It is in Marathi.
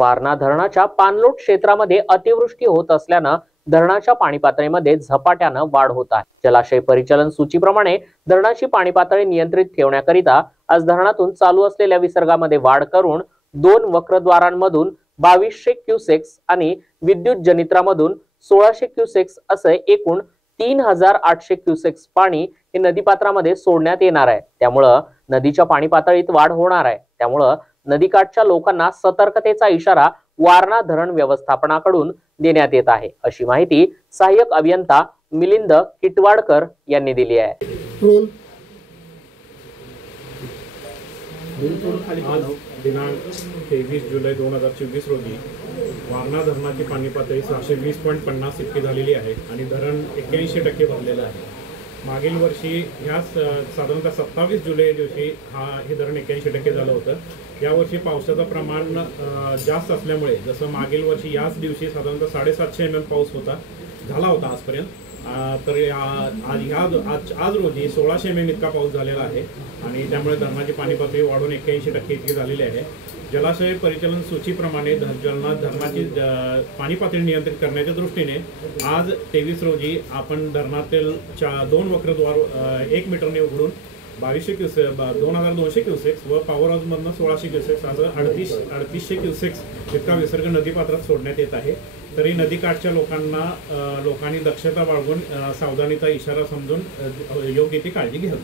वारणा धरणाच्या पाणलोट क्षेत्रामध्ये अतिवृष्टी होत असल्यानं धरणाच्या पाणी पातळीमध्ये झपाट्यानं वाढ होत आहे। जलाशय परिचालन सूचीप्रमाणे धरणाची पाणी पातळी नियंत्रित ठेवण्याकरिता आज धरणातून चालू असलेल्या विसर्गामध्ये वाढ करून 2 वक्रद्वारांमधून 2200 क्युसेक्स आणि विद्युत जनित्रामधून 1600 क्युसेक्स असे एकूण 3800 क्युसेक्स पाणी हे नदीपात्रामध्ये सोडण्यात येणार आहे। त्यामुळे नदीच्या पाणी पातळीत वाढ होणार आहे। त्यामुळे नदीकाठच्या लोकांना सतर्कतेचा इशारा वारणा धरण व्यवस्थापनाकडून देण्यात येत आहे, अशी माहिती सहाय्यक अभियंता मिलिंद किटवाडकर यांनी दिली आहे। दिनांक 23 जुलै 2024 रोजी वारणा धरणाची पाणी पातळी 620.50 इतकी झालेली आहे आणि धरण 81% भरलेलं आहे। मागील वर्षी ह्याच साधारणतः 27 जुलै दिवशी हे धरण 81% झालं होतं। यावर्षी पावसाचं प्रमाण जास्त असल्यामुळे जसं मागील वर्षी याच दिवशी साधारणतः 750 mm पाऊस झाला होता आजपर्यंत, तर आज रोजी 1600 mm इतका पाऊस झालेला आहे आणि त्यामुळे धरणाची पाणी पातळी वाढून 81% इतकी झालेली आहे। जलाशय परिचालन सूचीप्रमाणे धरणाची पाणी पातळी नियंत्रित करण्याच्या दृष्टीने आज 23 रोजी आपण धरणातील 2 वक्रद्वार 1 मीटरने उघडून 2200 क्युसेक्स व पॉवर हाऊसमधून 1600 क्युसेक्स असं 3800 क्युसेक्स इतका विसर्ग नदीपात्रात सोडण्यात येत आहे। तरी नदीकाठच्या लोकांनी दक्षता बाळगून सावधानीचा इशारा समजून योग्य ती काळजी घ्यावी।